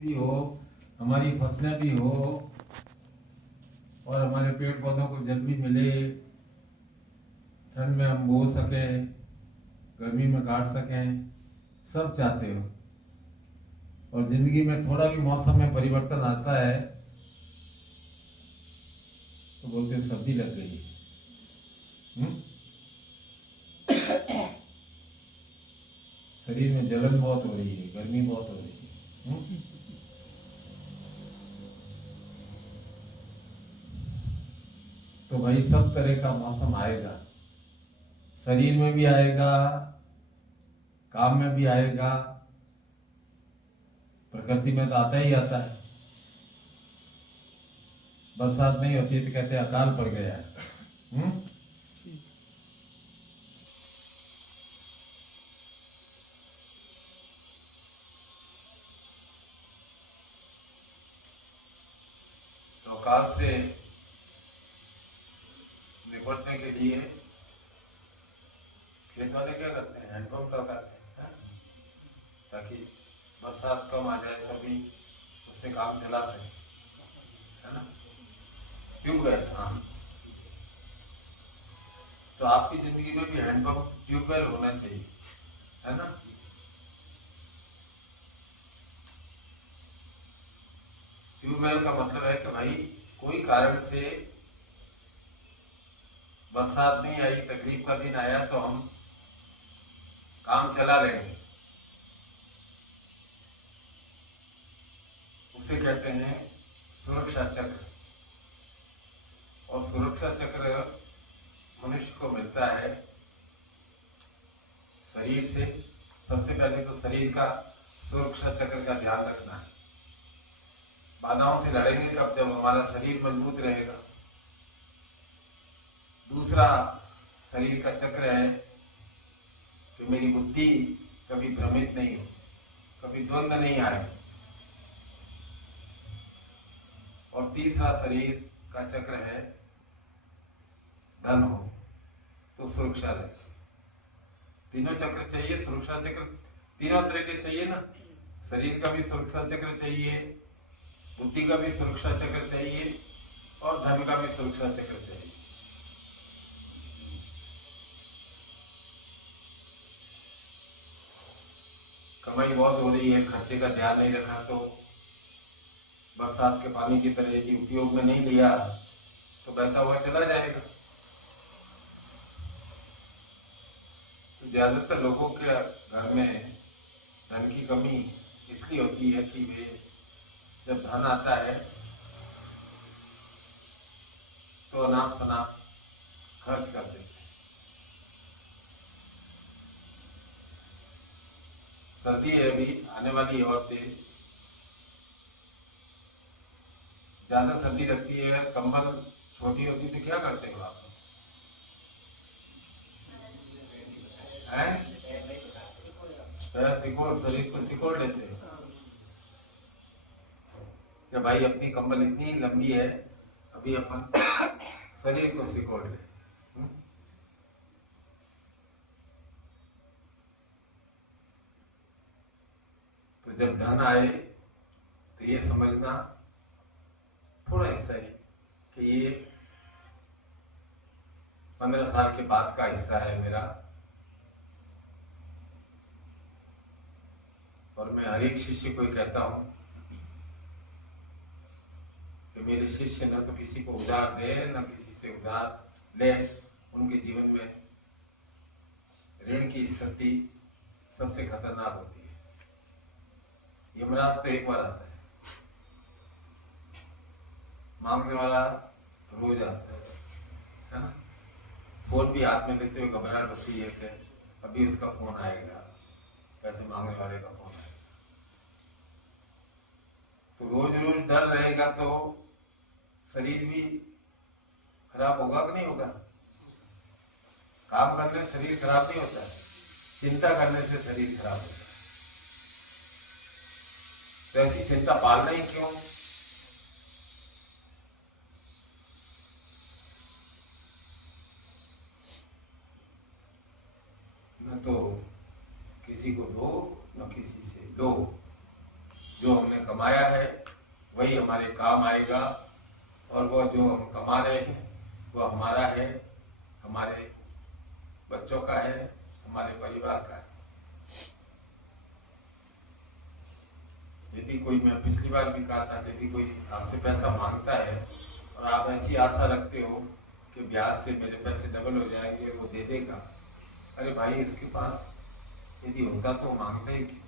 भी हो, हमारी फसलें भी हो और हमारे पेड़ पौधों को जल भी मिले, ठंड में हम बो सकें, गर्मी में काट सकें, सब चाहते हो। और ज़िंदगी में थोड़ा भी मौसम में परिवर्तन आता है तो बोलते हो सर्दी लग गई है। शरीर में जलन बहुत हो रही है, गर्मी बहुत हो रही है। तो भाई सब तरह का मौसम आएगा, शरीर में भी आएगा, काम में भी आएगा, प्रकृति में तो आता ही आता है। बरसात नहीं होती तो कहते अकाल पड़ गया है। तो अकाल से निपटने के लिए खेत वाले क्या करते हैं, हैंडपम्प लगाते हैं ताकि बरसात कम आ जाए तभी उससे काम चला सके, है ना। ट्यूबवेल, हाँ। तो आपकी जिंदगी में भी हैंडपम्प ट्यूबवेल होना चाहिए, है ना। ट्यूबवेल का मतलब है कि भाई कोई कारण से बरसात नहीं आई, तकलीफ का दिन आया तो हम काम चला लेंगे। उसे कहते हैं सुरक्षा चक्र। और सुरक्षा चक्र मनुष्य को मिलता है शरीर से। सबसे पहले तो शरीर का सुरक्षा चक्र का ध्यान रखना है। बाधाओं से लड़ेंगे कब, जब हमारा शरीर मजबूत रहेगा। दूसरा शरीर का चक्र है कि मेरी बुद्धि कभी भ्रमित नहीं हो, कभी द्वंद्व नहीं आए। और तीसरा शरीर का चक्र है धन हो तो सुरक्षा रहे। तीनों चक्र चाहिए, सुरक्षा चक्र तीनों तरह के चाहिए ना। शरीर का भी सुरक्षा चक्र चाहिए, बुद्धि का भी सुरक्षा चक्र चाहिए और धन का भी सुरक्षा चक्र चाहिए। कमाई बहुत हो रही है, खर्चे का ध्यान नहीं रखा तो बरसात के पानी की तरह यदि उपयोग में नहीं लिया तो बहता हुआ चला जाएगा। तो ज्यादातर लोगों के घर में धन की कमी इसलिए होती है कि वे जब धन आता है तो अनाप शनाप खर्च कर देते हैं। सर्दी है अभी आने वाली है और तेज, ज्यादा सर्दी लगती है, कंबल छोटी होती तो क्या करते हो आप? हैं? पैर सिकोड़, शरीर को सिकोड़ लेते हो कि भाई अपनी कंबल इतनी लंबी है, अभी अपन शरीर को सिकोड़ ले। तो जब धन आए तो ये समझना थोड़ा हिस्सा है कि ये 15 साल के बाद का हिस्सा है मेरा। और मैं हर एक शिष्य को ही कहता हूं कि मेरे शिष्य न तो किसी को उधार दे न किसी से उधार ले। उनके जीवन में ऋण की स्थिति सबसे खतरनाक होती है। यमराज तो एक बार आता है, मांगने वाला रोज आता है ना। फोन भी हाथ में लेते हुए घबराहट होती है कि अभी उसका फोन आएगा, पैसे मांगने वाले का फोन आएगा। तो रोज रोज डर रहेगा तो शरीर भी खराब होगा कि नहीं होगा? काम करने से शरीर खराब नहीं होता है, चिंता करने से शरीर खराब होता है। तो ऐसी चिंता पालना ही क्यों? तो किसी को दो न किसी से लो, जो हमने कमाया है वही हमारे काम आएगा, और वो जो हम कमा रहे हैं वो हमारा है, हमारे बच्चों का है, हमारे परिवार का है। यदि कोई, मैं पिछली बार भी कहा था कि यदि कोई आपसे पैसा मांगता है और आप ऐसी आशा रखते हो कि ब्याज से मेरे पैसे डबल हो जाएंगे, वो दे देगा, अरे भाई उसके पास यदि होता तो मांगता ही क्यों?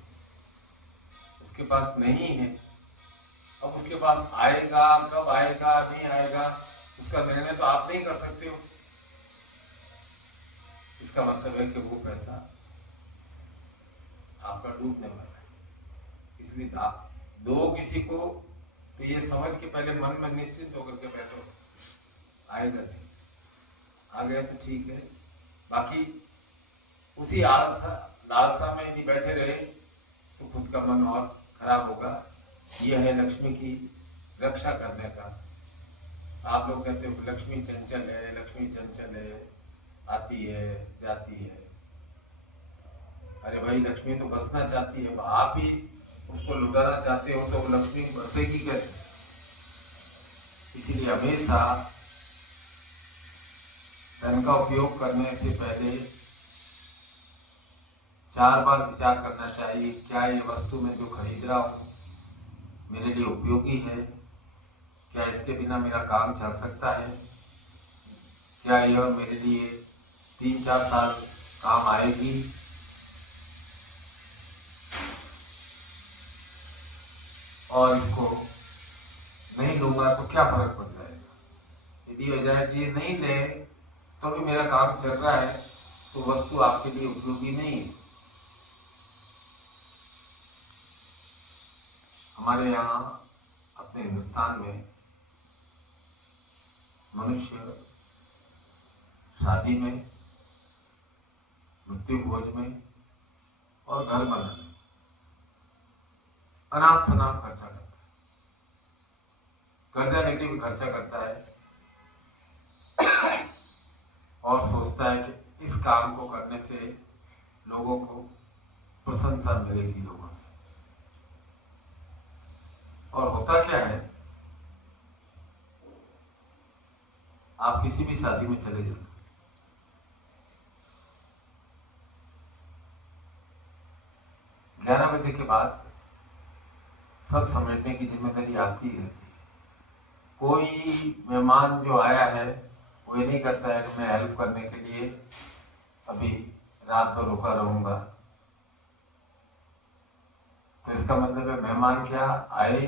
उसके पास नहीं है। अब उसके पास आएगा, कब आएगा, नहीं आएगा, उसका निर्णय तो आप नहीं कर सकते हो। इसका मतलब है कि वो पैसा आपका डूबने वाला है। इसलिए दो किसी को तो ये समझ के पहले मन में निश्चिंत होकर के बैठो, आएगा नहीं, आ गया तो ठीक है, बाकी उसी लालसा में यदि बैठे रहे तो खुद का मन और खराब होगा। यह है लक्ष्मी की रक्षा करने का। आप लोग कहते हो लक्ष्मी चंचल है, लक्ष्मी चंचल है, आती है जाती है। अरे भाई लक्ष्मी तो बसना चाहती है, आप ही उसको लुटाना चाहते हो तो वो लक्ष्मी बसेगी कैसे? इसीलिए हमेशा धन का उपयोग करने से पहले 4 बार विचार करना चाहिए, क्या ये वस्तु में जो खरीद रहा हूँ मेरे लिए उपयोगी है? क्या इसके बिना मेरा काम चल सकता है? क्या यह मेरे लिए 3-4 साल काम आएगी? और इसको नहीं लूंगा तो क्या फर्क पड़ जाएगा? यदि हो जाए कि ये नहीं ले तो भी मेरा काम चल रहा है तो वस्तु आपके लिए उपयोगी नहीं है। हमारे यहाँ अपने हिंदुस्तान में मनुष्य शादी में, मृत्यु भोज में और घर बनाने अनाप शनाप खर्चा करता है, कर्जा लेके भी खर्चा करता है और सोचता है कि इस काम को करने से लोगों को प्रशंसा मिलेगी लोगों से। और होता क्या है, आप किसी भी शादी में चले जाओ, 11 बजे के बाद सब समेटने की जिम्मेदारी आपकी रहती है। कोई मेहमान जो आया है वो ये नहीं करता है कि मैं हेल्प करने के लिए अभी रात भर रुका रहूंगा। तो इसका मतलब है मेहमान क्या आए,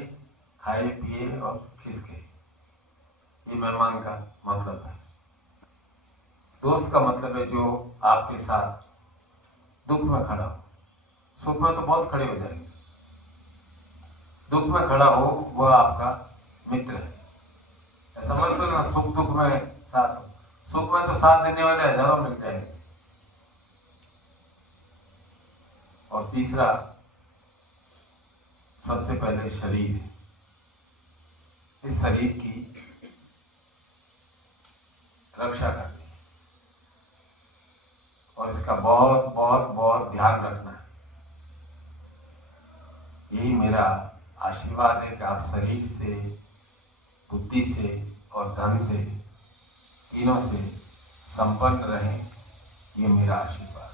खाए पिए और खिसके, ये मेहमान का मतलब है। दोस्त का मतलब है जो आपके साथ दुख में खड़ा हो, सुख में तो बहुत खड़े हो जाएंगे, दुख में खड़ा हो वह आपका मित्र है। ऐसा मत करना सुख दुख में साथ हो, सुख में तो साथ देने वाले हजारों मिल जाएंगे। और तीसरा, सबसे पहले शरीर है। इस शरीर की रक्षा करनी है और इसका बहुत बहुत बहुत ध्यान रखना है। यही मेरा आशीर्वाद है कि आप शरीर से, बुद्धि से और धन से, तीनों से संपन्न रहें। ये मेरा आशीर्वाद।